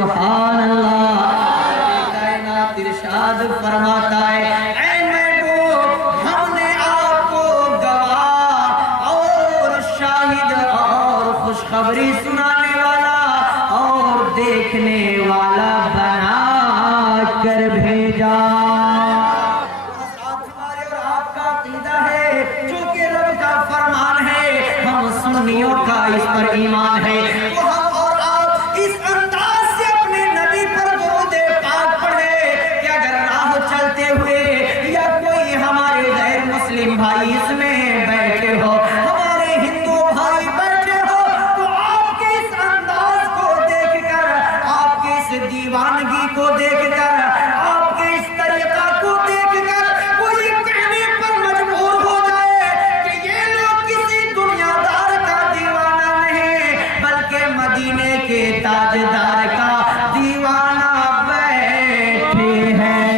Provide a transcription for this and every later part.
सुभान अल्लाह। कायनात इरशाद फरमाता है, ऐ मेरे हमने आपको गवाह और शाहिद और खुशखबरी सुनाने वाला और देखने वाला बना कर भेजा। हमारे और आपका अकीदा है, जो कि रब का फरमान है, हम सुन्नियों का इस पर ईमान है। तो हम और आप इस अंदाज से अपने नबी पर दुरूद पाक पढ़े कि अगर राह चलते हुए या कोई हमारे गैर मुस्लिम भाई इसमें बैठे हो, हमारे हिंदू भाई बैठे हो, तो आपके इस अंदाज को देखकर, आपके इस दीवानगी को देखकर, आपके इस तरीका को देखकर कोई कहने पर मजबूर हो जाए कि ये लोग किसी दुनियादार का दीवाना नहीं बल्कि मदीने के ताजदार का दीवाना बैठे हैं।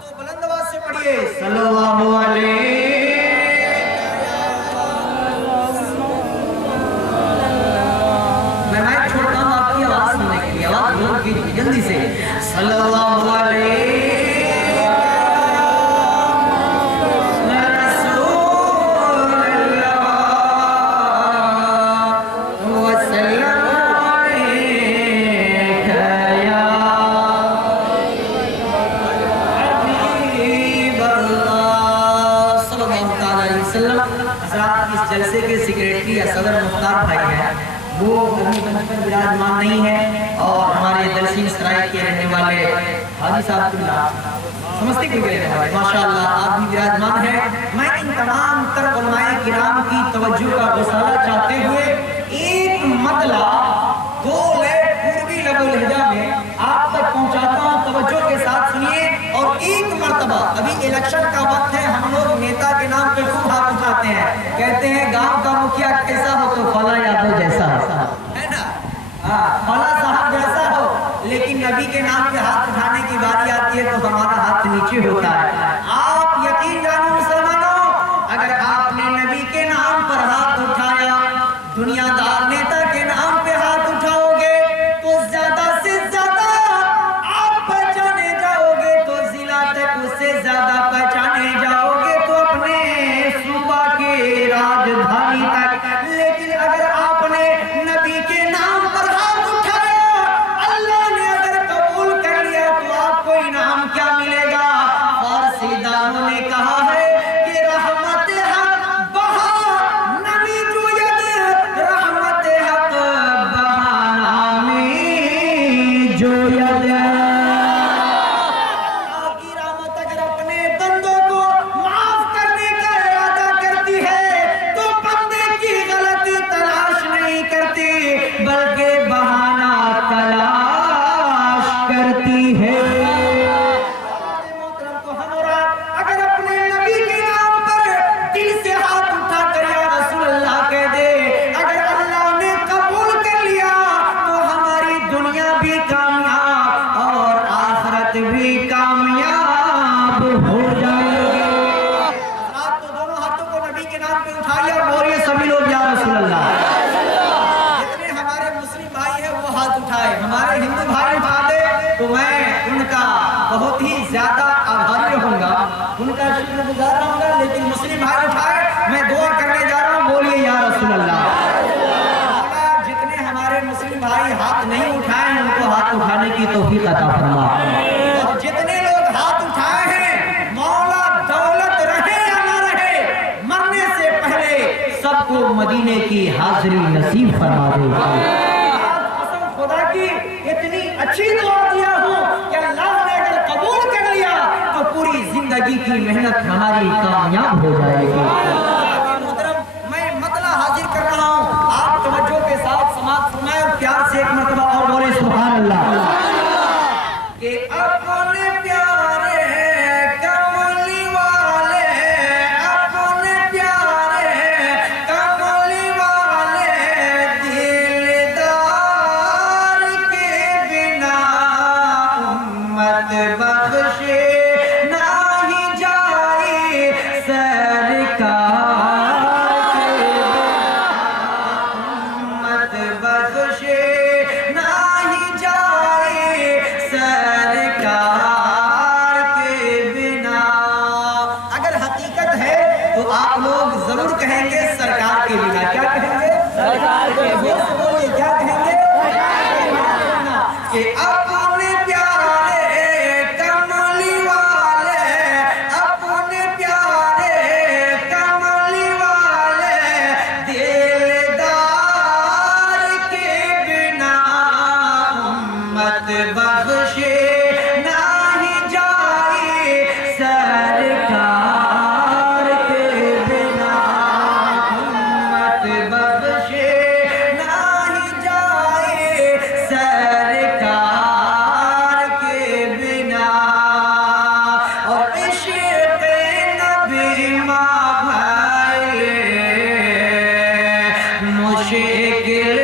तो बुलंद आवाज से पढ़िए सल्लल्लाहु अलैहि। मैं माइक छोड़ता हूँ आपकी आवाज सुनने के लिए, आवाज बोल की जल्दी से सल्लल्लाहु अलैहि जलसे के सेक्रेटरी या सदर मुख्तार भाई हैं, वो अभी मंच पर विराजमान नहीं है, और हमारे दलसीन सराय के रहने वाले हाजी साहब समस्तीपुर के रहने वाले माशाअल्लाह आप भी विराजमान हैं। मैं इन तमाम तर उलमाए किराम की तवज्जो का वसाला चाहते हुए एक मतला दो लय पूर्वी लबो लहजा में आप तक पहुंचाता हूं। तवज्जो के साथ सुनिए। और एक मर्तबा, अभी इलेक्शन का वक्त है, हम लोग नेता के नाम पे खूब हाथ उठाते हैं, कहते हैं गांव का मुखिया कैसा हो तो फला यादव जैसा हो, है ना, फला साहब जैसा हो। लेकिन नबी के नाम पे हाथ उठाने की बारी आती है तो हमारा हाथ नीचे होता है। आप यकीन जानो मुसलमानों, अगर आपने नबी के नाम पर हाथ उठाया, दुनियादार नेता के नाम पे हाथ उठाओगे तो ज्यादा से ज्यादा आप पहचाने जाओगे, तो जिला तक उससे ज्यादा पहचाने जाओगे तो अपने सूबा के राजधानी तक। लेकिन अगर आपने नबी के नाम पर हाथ उठाया, अल्लाह ने अगर कबूल कर लिया तो आपको इनाम क्या मिलेगा? फारसी दानों ने कहा है कि रहमत हक बहा नबी जुयद, रहमत हक बहाना में जुयद। अल्लाह की रहमत अगर अपने बंदों को माफ करने का इरादा करती है तो बंदे की गलती तलाश नहीं करती बल्कि बहाना तलाश करती है। अगर अपने नबी के नाम पर दिल से हाथ उठाकर या रसूल अल्लाह कह दे, अगर अल्लाह ने कबूल कर लिया तो हमारी दुनिया भी कामयाब और आखिरत भी कामयाब हो जाएगी। आप तो दोनों हाथों को नबी के नाम पे उठाइए और बोलिए सभी लोग या रसूल अल्लाह। जितने हमारे मुस्लिम भाई हैं वो हाथ उठाए, हमारे हिंदू भाई उठा दे तो मैं उनका बहुत ही ज्यादा आभारी रहूंगा, उनका शुक्रगुजार रहूंगा। लेकिन मुस्लिम भाई उठाए, मैं दुआ करने जा रहा हूँ, बोलिए या रसूल अल्लाह। जितने हमारे मुस्लिम भाई हाथ नहीं उठाए उनको हाथ उठाने की तौफीक अता फरमा, और जितने लोग हाथ उठाए हैं मौला दौलत रहे या ना रहे, मरने से पहले सबको मदीने की हाजिरी नसीब फरमा दे। कसम खुदा की इतनी अच्छी दुआ दिया हूँ कि अल्लाह ने अगर कबूल कर लिया तो पूरी जिंदगी की मेहनत हमारी कामयाब हो जाएगी। मैं मतला हाजिर कर रहा हूँ, आप तवज्जो के साथ समाअत फरमाएं और प्यार से एक मरतबा और बोले सुभान अल्लाह। कि अपने प्यारे कमली वाले, अपने प्यारे कमली वाले दिलदार के बिना उम्मत बख्शे ना ही जाए सरकार। बख्शे नाही जाए सरकार के बिना, हिम्मत बख्शे नाही जाए सरकार के बिना। और इश्क़ नबी माँ भाई मुश्किल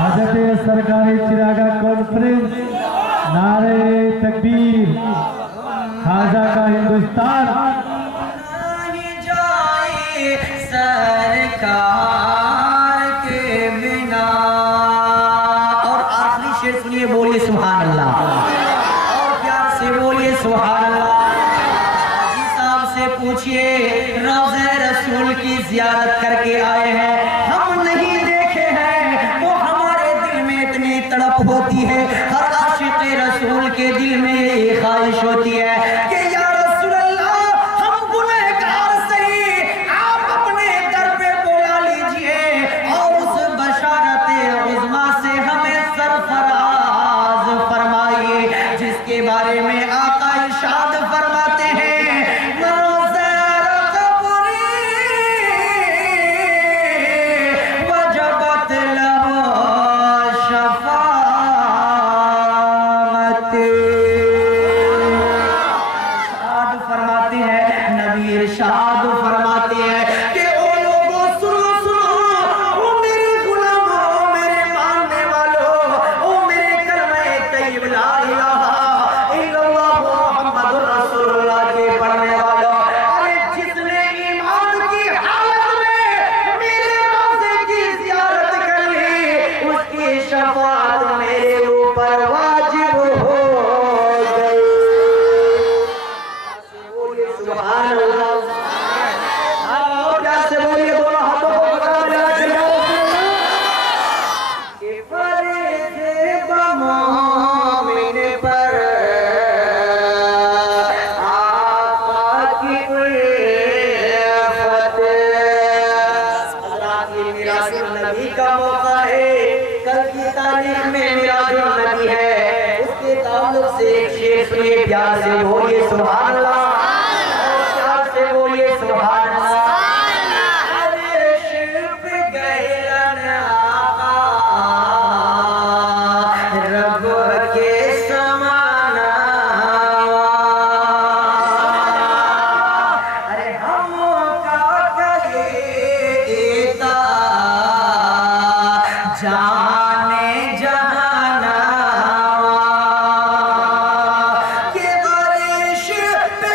हजरत सरकारी चिरागा कॉन्फ्रेंस, नारे तकबीर, खाजा का हिंदुस्तान नहीं जाए सरकार के बिना। और आखिरी शेर सुनिए, बोलिए सुभान अल्लाह, और प्यार से बोलिए सुभान अल्लाह। हाजी साहब से पूछिए, रोज़े रसूल की ज़ियारत करके आए हैं, हम नहीं देखे हैं, वो हमारे दिल में इतनी तड़प होती है, हर आशिक़ रसूल के दिल में ये ख्वाहिश होती है कि या रसूल अल्लाह, हम गुनहगार सही, आप अपने दर पे बुला लीजिए और उस बशारत उज़्मा से हमें सरफराज फरमाइए जिसके बारे में आका इरशाद फरमाते हैं, इरशाद फरमाते हैं कि ओ लोगों सुनो सुनो, ओ मेरे गुलामों, ओ मेरे मानने वालों, ओ मेरे कलमे तय्यब ला इलाहा इल्लल्लाह मुहम्मदुर रसूलुल्लाह के पढ़ने वालों, अरे जिसने ईमान की हालत में मेरे रोज़े की ज़ियारत कर ली, उसकी शफ़ाअत मेरे ऊपर वाजिब हो गई। सुभान अल्लाह। का मौका है, कल की तारीख में मिलादुन नबी है, उसके ताल्लुक से एक शेर सुनिए, प्यार से बोलिए सुभान अल्लाह, और प्यार से बोलिए सुभान अल्लाह। अरे शिल्प गैलन आका रब के समाना, अरे हम का कहे जाने जहाना के बारिश पे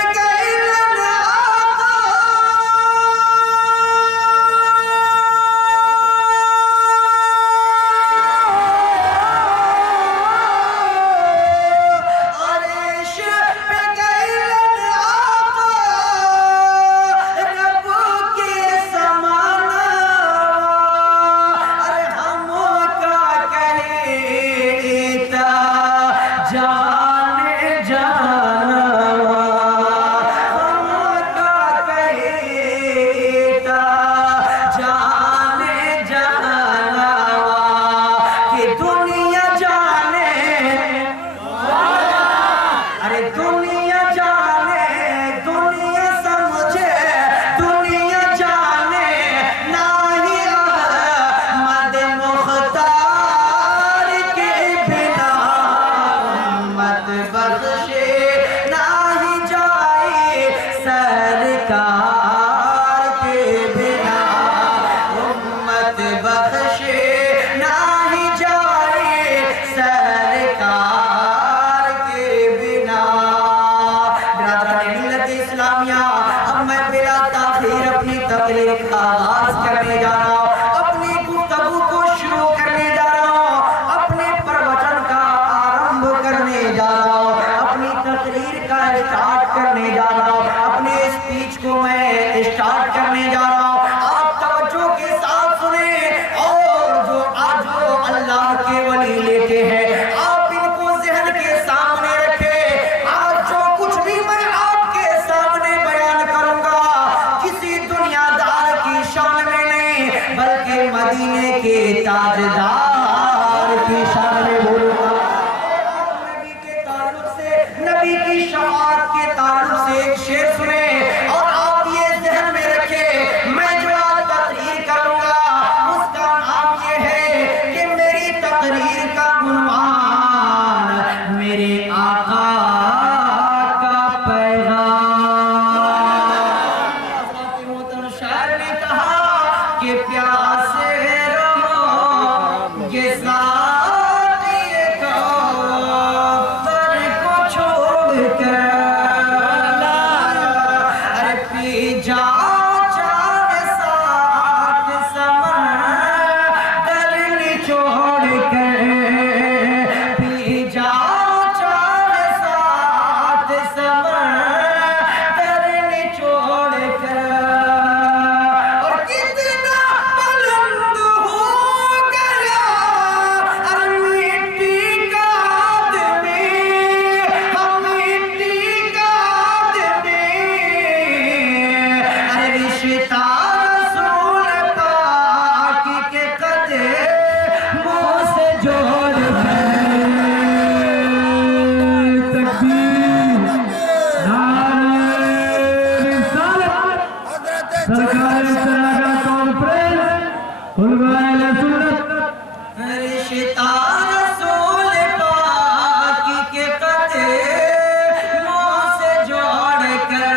बल्कि मदीने के ताजदार की शान में बोलूंगा। नबी के ताल्लुक से, नबी की शफाअत के ताल्लुक से एक शेर सुने और आप ये ज़हन में रखें, मैं जो आज तकरीर करूंगा उसका नाम ये है कि मेरी तकरीर का उन्वान मेरे आका का पैगाम। मोहतरम शायर ने कहा कि प्यासे रहो ये साथी कौसर को छोड़कर, अरे पी जाओ चाहे साथ समंदर निचोड़कर, पी जाओ चाहे साथ समंदर निचोड़कर। और कितना बुलंद हो गया अरे मिट्टी का आदमी, हम मिट्टी का आदमी, अरे रिश्ता रसूल पाक के कदमों से जोड़ तकबीर, नारे रिसालत, सरकारी चरागा कॉन्फ्रेंस, उलमाए सुन्नत, रिश्ता रसूल पाक के कदमों से जोड़कर।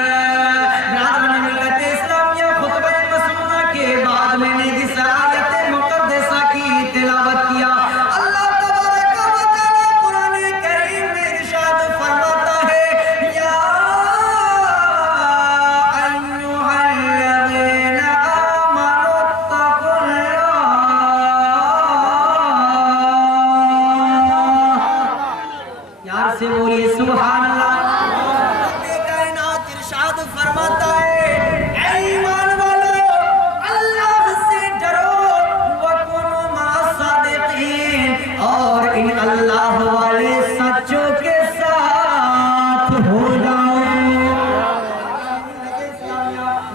नाज़रीन मिल्लत इस्लामिया, खुतबा मसनूना के बाद मैंने जिस आयत मुक़द्दसा की तिलावत किया, अल्लाह तबारक व तआला कुरान करीम में इरशाद फरमाता है, या अय्युहल्लज़ीना आमनु तक़ुल्लाह। यार से बोलिए सुभान अल्लाह। रब्बे कायनात इरशाद फरमाता है, ऐ ईमान वालों, अल्लाह से डरो, वकुनु मअस-सादिक़ीन, और इन अल्लाह वाले सच्चों के साथ हो जाओ।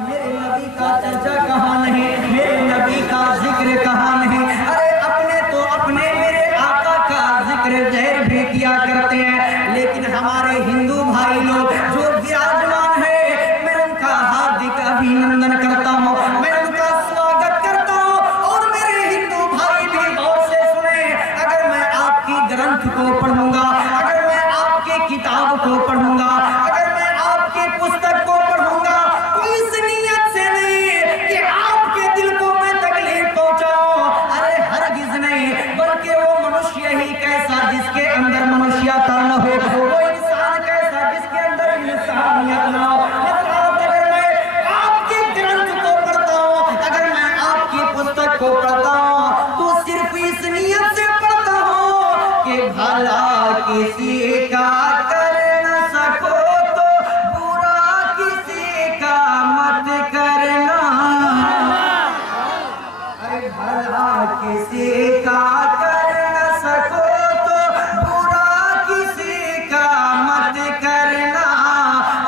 मेरे नबी का चर्चा कहाँ नहीं, मेरे नबी का जिक्र कहाँ नहीं। अरे अपने तो अपने मेरे आका का जिक्र ज़हर भी किया करते हैं, लेकिन हमारे हिंदू भाई लोग जो विराजमान है, मैं उनका हार्दिक अभिनंदन करता हूँ, मैं उनका स्वागत करता हूँ। और मेरे हिंदू भाई भी गौर से सुने, अगर मैं आपकी ग्रंथ को पढ़ूंगा, अगर मैं आपकी किताब को पढ़ूंगा, अगर मैं आपकी पुस्तक को पढ़ूंगा, तो इस नियत से नहीं कि आपके दिल को मैं तकलीफ पहुंचाऊं, अरे हरगिज नहीं, बल्कि वो मनुष्य ही कैसा जिसके अंदर मनुष्यता न हो, वो इंसान कैसा जिसके अंदर इंसानियत न हो। मतलब अगर मैं आपके ग्रंथ को पढ़ता हूँ, अगर मैं आपकी पुस्तक को पढ़ता हूँ, तो सिर्फ इस नियत से पढ़ता हूँ कि भला किसी का कर न सको तो बुरा किसी का मत करना, अरे भला किसी का कर न सको तो बुरा किसी का मत करना,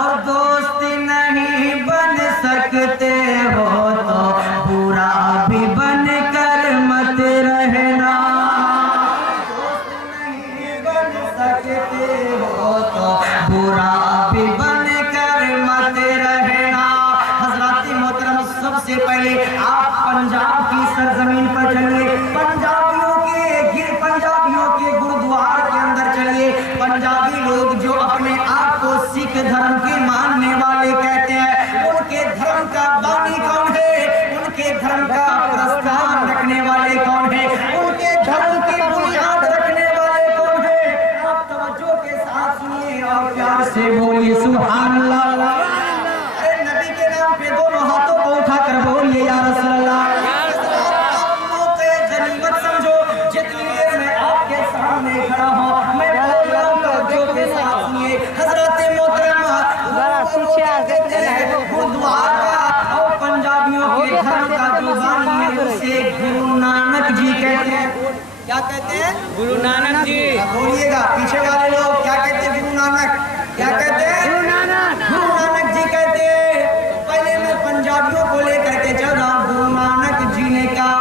और दोस्त नहीं बन सकते हो तो बुरा भी बन कर मत रहना, दोस्त नहीं बन सकते हो तो बुरा भी बन कर मत रहना। हज़रात मोहतरम, सबसे पहले आप पंजाब की सरजमीन पर चलिए, पंजाबियों के गुरुद्वार के अंदर चलिए। पंजाबी लोग जो अपने आप को सिख धर्म के मानने वाले कहते हैं, उनके धर्म का बानी कौन है, उनके धर्म का प्रस्थान रखने वाले कौन है, उनके धर्म की बुनियाद रखने वाले कौन है, आप तवज्जो के साथ सुनिए और प्यार से बोलिए सुभान अल्लाह। अरे नबी के नाम पे दोनों हाथों को उठाकर बोलिए या रसूल अल्लाह। आप मौके गनीमत समझो, जितनी देर में आपके सामने खड़ा हूं, मैं बोल रहा हूं तवज्जो के साथ सुनिए। हज़रत मोहतरम गुरुद्वार का और पंजाबियों के धर्म का जो बानी है, उसे गुरु नानक जी कहते हैं। क्या कहते हैं? गुरु नानक जी। बोलिएगा पीछे वाले लोग, क्या कहते हैं? गुरु नानक। क्या कहते हैं? गुरु नानक। गुरु नानक जी कहते हैं। पहले मैं पंजाबियों को लेकर के चल रहा हूँ। गुरु नानक जी ने कहा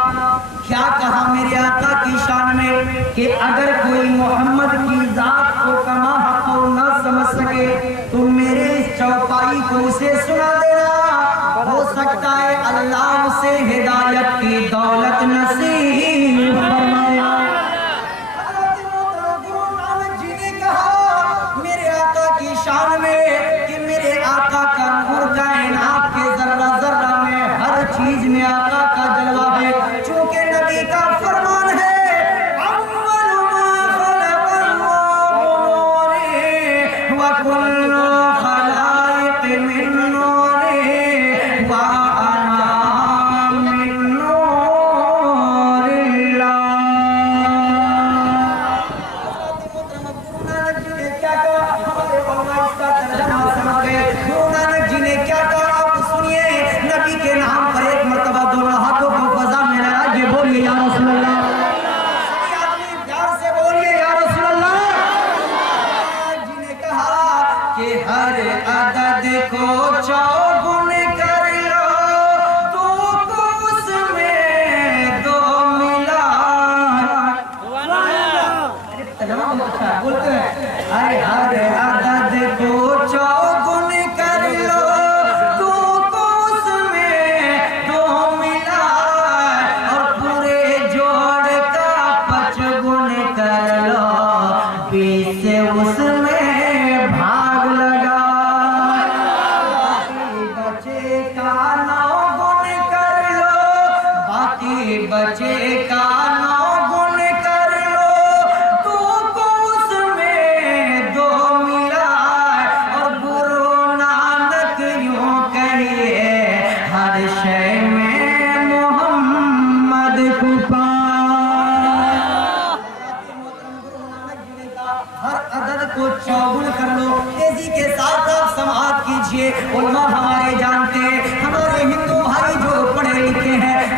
क्या कहा मेरे आका की शान में कि अगर कोई मोहम्मद की जात को कमा हक न समझ सके तो मेरे इस चौपाई को उसे सुना देना, हो सकता है अल्लाह उसे हिदायत की दौलत नसीब फरमाया। जी ने कहा मेरे आका की शान में कि मेरे आका का नूर कायनात के जर्रा जर्रा में हर चीज में आका का जलवा है। चूंकि नबी का फरमान है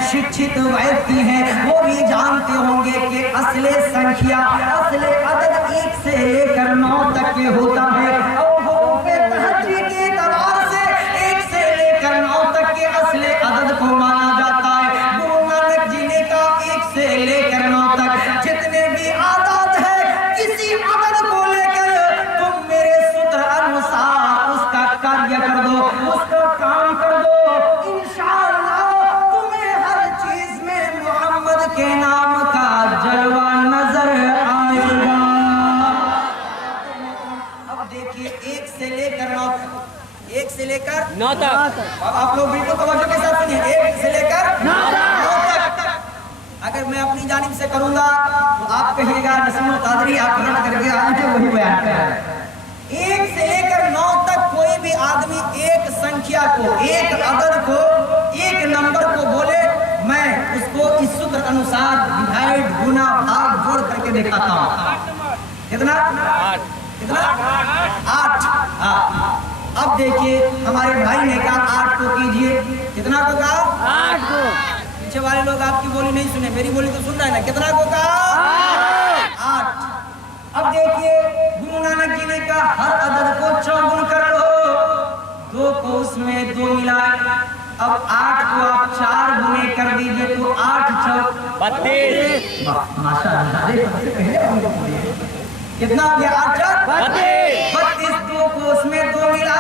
शिक्षित व्यक्ति हैं वो भी जानते होंगे कि असले संख्या असले अदद 1 से लेकर 9 तक के होता है और वो तहज्जुद के तवार से 1 से लेकर 9 तक के असले अदद को माना जाता है। गुरु नानक जी ने कहा 1 से लेकर 9 तक जितने भी आदात है किसी अदद को लेकर तुम मेरे सूत्र अनुसार उसका कार्य कर दो, उसका काम कर दो, इंशाअल्लाह के नाम का जलवा नजर आएगा। अब देखिए 1 से लेकर 9 तक, 1 से लेकर 9 तक। अब आप लोग बिल्कुल तवज्जो के साथ सुनिए, 1 से लेकर 9 तक। अगर मैं अपनी जानिब से करूंगा तो आप कहिएगा नस्मुल कादरी आप रट करके आए थे वही बयान कर रहे हैं। 1 से लेकर 9 तक कोई भी आदमी एक संख्या को, एक अदद को, एक नंबर को बोले, मैं उसको इस सूत्र अनुसार डिवाइड गुना भाग जोड़ करके दिखाता हूँ। कितना? 8। कितना? 8। हाँ। अब देखिए हमारे भाई ने कहा 8 को कीजिए। कितना को कहा? 8 को। पीछे वाले लोग आपकी बोली नहीं सुने, मेरी बोली तो सुन रहे हैं ना। कितना को कहा? 8। अब देखिए गुरु नानक जी ने कहा हर अदद को 4 गुण कर लो, 2 को उसमें 2 मिलाए। अब 8 को आप 4 गुने कर दीजिए तो 8 चौक 32। माशाअल्लाह कितना हो गया? 8 चौक 32। 2 को उसमें 2 मिला,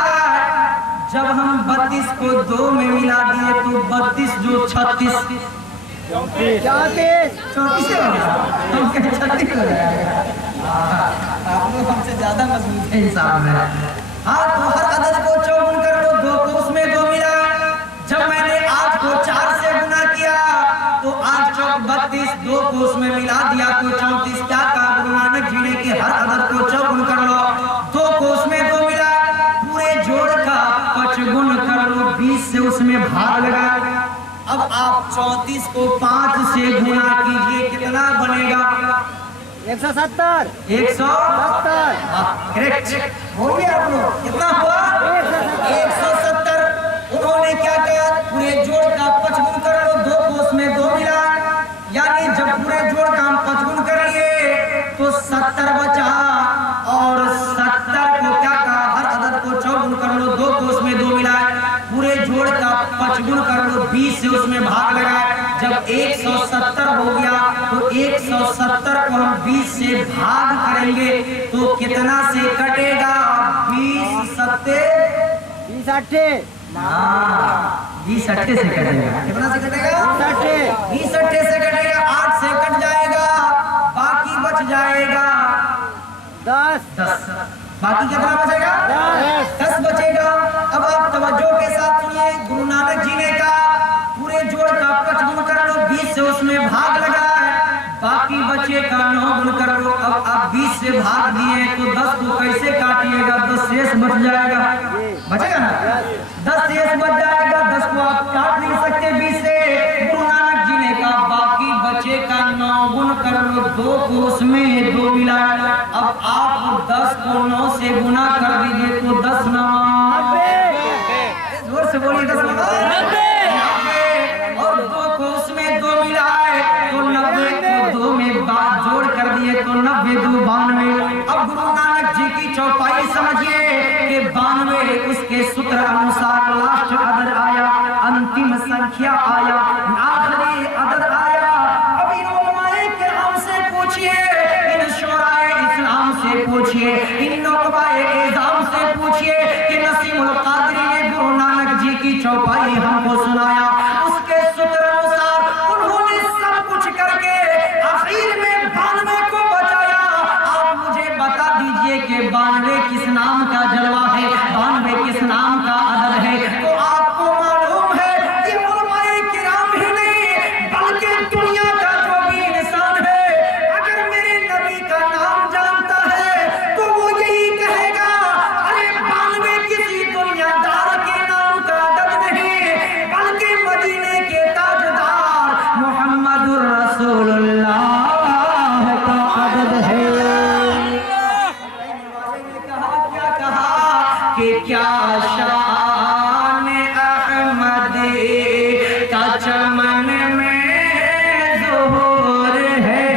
जब हम 32 को 2 में मिला दिए तो 32 जो 36 34 36 हो जाएगा। आप लोग हमसे ज्यादा मजबूत है हिसाब में। हाँ तो हर अदद को 4 गुण कर दो, 2 को उसमें 2 मिला। जब मैंने 8 को 4 से गुना किया तो 8 चौक 32, 2 को उसमें मिला दिया तो 34। क्या कहा गुरु नानक जी ने कि हर अदद को 4 गुण कर लो, 2 को उसमें 2 मिला, पूरे जोड़ का 5 गुण कर लो, 20 से उसमें भाग लगा। अब आप 34 को 5 से गुना कीजिए, कितना बनेगा? 170। 170। करेक्ट हो गया आप लोग। कितना हुआ? 170। उन्होंने क्या किया? पूरे जोड़ का 5 गुण कर लो, 2 को उसमें 2 मिला, यानी जब पूरे जोड़ का हम 5 गुण कर लिए तो 70 बचा। और 70 को क्या कहा? हर अदद को 4 गुण कर लो, 2 को उसमें 2 मिला, पूरे जोड़ का 5 गुण कर लो, 20 से उसमें भाग लगा। जब 170 170 हो गया, तो 170 को हम 20 से भाग करेंगे तो कितना से कटेगा? 20 सत्ते 20 अट्ठे 20 अट्ठे से कटेगा। कितना से कटेगा? 20 अट्ठे से कटेगा। 8 से कट जाएगा, बाकी बच जाएगा 10 बाकी कितना बचेगा? 10 बचेगा। अब आप तवज्जो के साथ सुनिए, गुरु नानक जी ने कहा पूरे जोड़ का 5 गुण कर लो, 20 से उसमें भाग लगा है, बाकी बचे का 9 गुण कर लो। अब आप 20 से भाग दिए तो 10 को कैसे काटिएगा? 10 शेष बच जाएगा, बचेगा ना? 10 शेष बच जाएगा, 10 को आप काट नहीं सकते 20 से। गुरु नानक जी ने कहा बाकी बचे का 9 गुण कर लो, 2 को उसमें 2 मिला। अब आप 10 को 9 से गुना कर दीजिए तो 10 9 जोर से बोलिए 10 9 और 2 को उसमें 2 मिला है तो 90 को 2 में बात जोड़ कर दिए तो 90 2 92। अब गुरु नानक जी की चौपाई समझिए कि 92 उसके सूत्र अनुसार लास्ट अदद आया, अंतिम संख्या आया, आखिरी अदद आया। अब इन उलमाए किराम से पूछिए, इन शुराए इस्लाम से पूछिए, इन नुकबाए इज़ाम से पूछिए कि नसीमुल कादरी ने गुरु नानक जी की चौपाई हमको सुनाया, उसके सूत्र अनुसार उन्होंने सब कुछ करके आखिर में 92 को बचाया। आप मुझे बता दीजिए कि 92 किस नाम का जलवा है, 92 किस नाम का अदद है? तो आपको मालूम है कि उलमाए किराम ही नहीं बल्कि दुनिया का जो भी इंसान है अगर मेरे नबी का नाम जानता है तो वो यही कहेगा, अरे 92 किसी दुनियादार के नाम का अदद नहीं बल्कि मदीने के ताजदार मुहम्मदुर रसूलुल्लाह का अदद है। क्या कहा कि क्या शान अहमदी का चमन में ज़ुहूर है,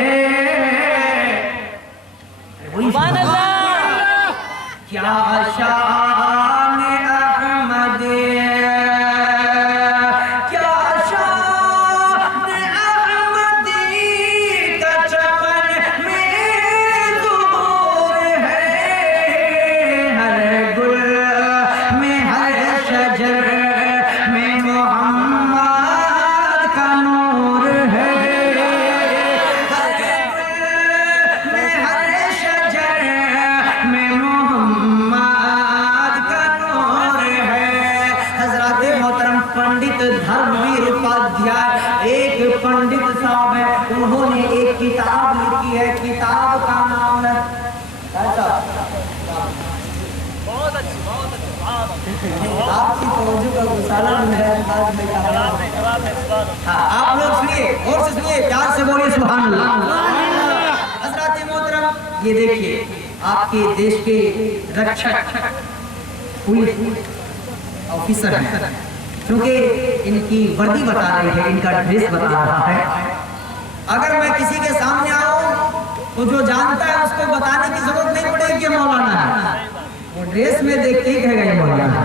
क्या शान अहमदी, क्या शान अहमदी का चमन में ज़ुहूर है, हर गुल में हर शजर में मोहम्मद का नूर है, हर गुल में हर शजर में मोहम्मद का नूर है। हज़रत मोहतरम पंडित धर्मवीर उपाध्याय एक पंडित साहब है, उन्होंने एक किताब लिखी है, किताब का नाम है आपकी तवज्जो का गुसाला है। आप लोग सुनिए, और से सुनिए, प्यार से बोलिए सुभान अल्लाह। हज़रत मोहतरम ये देखिए आपके देश के रक्षक पुलिस ऑफिसर हैं, क्योंकि इनकी वर्दी बता रही है, इनका ड्रेस बता रहा है। अगर मैं किसी के सामने आऊं तो जो जानता है उसको बताने की जरूरत नहीं पड़ेगी कि मौलाना है, वो ड्रेस में देखते ही कहेगा ये मौलाना है।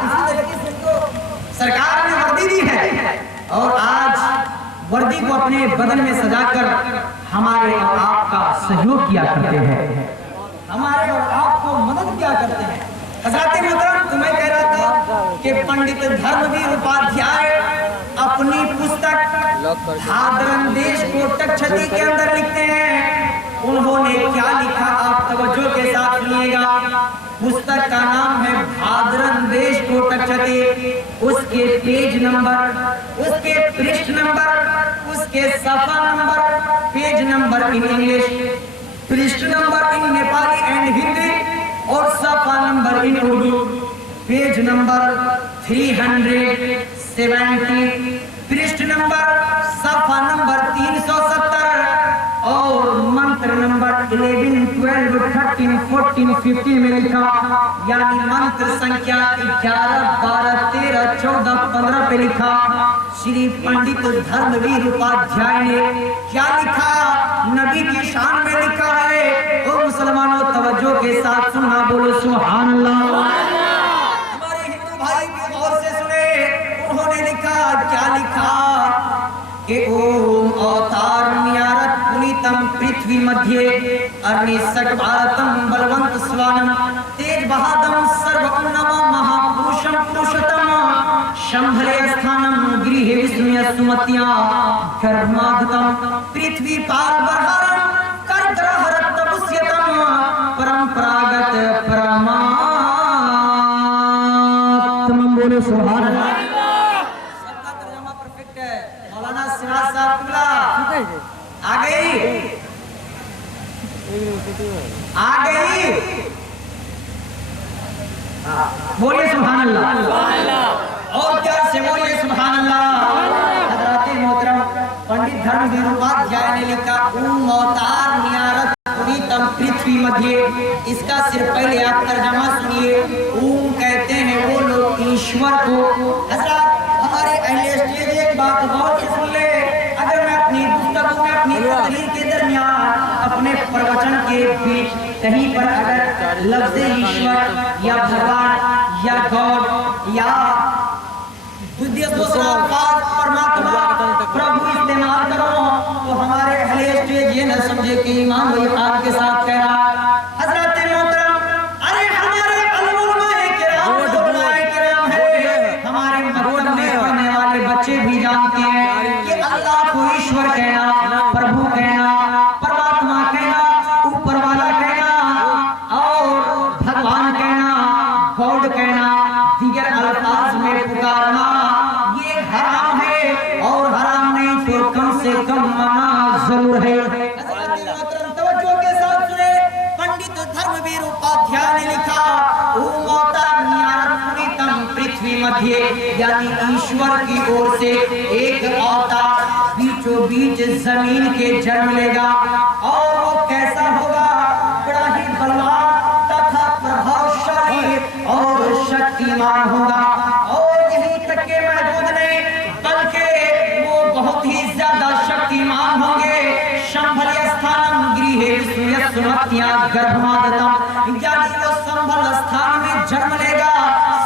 इसी तरीके से इनको सरकार ने वर्दी दी है और आज वर्दी को अपने बदन में सजाकर हमारे और आपका सहयोग किया करते हैं, हमारे और आपको मदद किया करते हैं। हज़रत मोहतरम तो मैं कह रहा था कि पंडित धर्मवीर उपाध्याय अपनी पुस्तक हादरन देश कोटक क्षति के अंदर लिखते हैं। उन्होंने क्या लिखा आप तवज्जो के साथ सुनिएगा। पुस्तक का नाम है हादरन देश कोटक क्षति। उसके पेज नंबर, उसके पृष्ठ नंबर, उसके सफा number, page number in English, पृष्ठ number in Nepali and Hindi और सफा number in Urdu, page number 370, पृष्ठ नंबर सफा नंबर 370 और मंत्र नंबर 11, 12, 13, 14, 15 में लिखा, यानी मंत्र संख्या 11, 12, 13, 14, 15 पे लिखा। श्री पंडित धर्मवीर उपाध्याय ने क्या लिखा? नबी की शान में लिखा है। ओ मुसलमानों तवज्जो के साथ सुनना, बोलो सुभान अल्लाह। हमारे हिंदू भाई भी गौर से सुने, उन्होंने लिखा, क्या लिखा के ओम अवतारण्यारत पुनीतम पृथ्वी मध्ये अर्निसट भारतम बलवंत स्वानम तेज बहादम सर्वोन्नम महापुरुषम पुरुषोत्तम शंभरे स्थानम गृहे विष्णुय सुमत्या गर्भमागतम पृथ्वी पाल बरहरम करग्रहरत पुष्यतम परंपरागत परमात्म बोले सुभान अल्लाह। सबका तर्जुमा परफेक्ट है। मौलाना सिराज साहब किबला आ गई बोलिए सुभान अल्लाह और प्यार से बोलिए सुभान अल्लाह। हज़रात मोहतरम पंडित धर्मवीर उपाध्याय ने लिखा ओम अवतारण्यारत पुनीतम पृथ्वी मध्ये। इसका सिर्फ पहले आप तर्जुमा सुनिए। ओम कहते हैं वो लोग ईश्वर को। हज़रात हमारे अहले स्टेज एक बात बहुत सुन ले। अगर मैं अपनी पुस्तकों में अपनी तकरीर के दरमियान अपने प्रवचन के बीच कहीं पर अगर लफ्ज़ ईश्वर या भगवान या गॉड या दूसरा परमात्मा प्रभु इस्तेमाल करो तो हमारे अहले स्टेज ये न समझे कि इमाम वही आपके साथ कह रहा है। हज़रत मोहतरम अरे हमारे उलमाए किराम है, हमारे मकतब में पढ़ने वाले बच्चे भी जानते हैं कि अल्लाह को ईश्वर कहना, प्रभु कहना, परमात्मा कहना, ऊपर वाला कहना और भगवान कहना, गॉड कहना, दीगर अल्फाज में पुकारना ये हराम है और हराम नहीं तो कम से कम मना जरूर है। तवज्जो के साथ सुने। पंडित धर्मवीर उपाध्याय ने लिखा ओम अवतारण्यारत पुनीतम पृथ्वी मध्ये यानी ईश्वर की ओर से एक अवतार बीचों बीच जमीन के जन्म लेगा और वो कैसा होगा? बड़ा ही बलवान तथा प्रभावशाली और शक्तिमान होगा। और यही तक के महदूद नहीं बल्कि वो बहुत ही ज्यादा शक्तिमान होंगे। शंभर स्थानम गृहे विष्णुय सुमत्या गर्भमागतम यानी वो संभल स्थान में जन्म लेगा,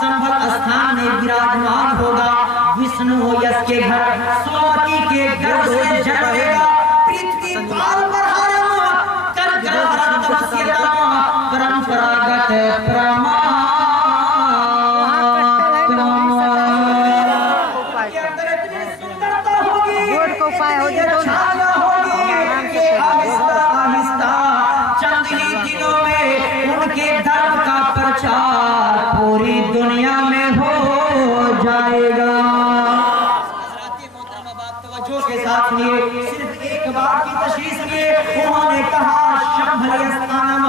संभल स्थान में विराजमान होगा। विष्णु यश के घर सुमति के गर्भ से जन्म लेगा। पृथ्वी पाल बरहरम करग्रहरत पुष्यतम परंपरागत पूरी दुनिया में हो जाएगा। तवज्जो के साथ लिए सिर्फ एक बात की तशरीह सुनिए। उन्होंने कहा शंभर स्थानम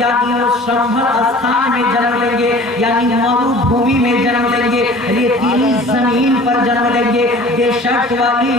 यानी वो शंभर स्थान में जन्म लेंगे यानी मरुभूमि में जन्म लेंगे, रेतीली जमीन पर जन्म लेंगे, देशक वाली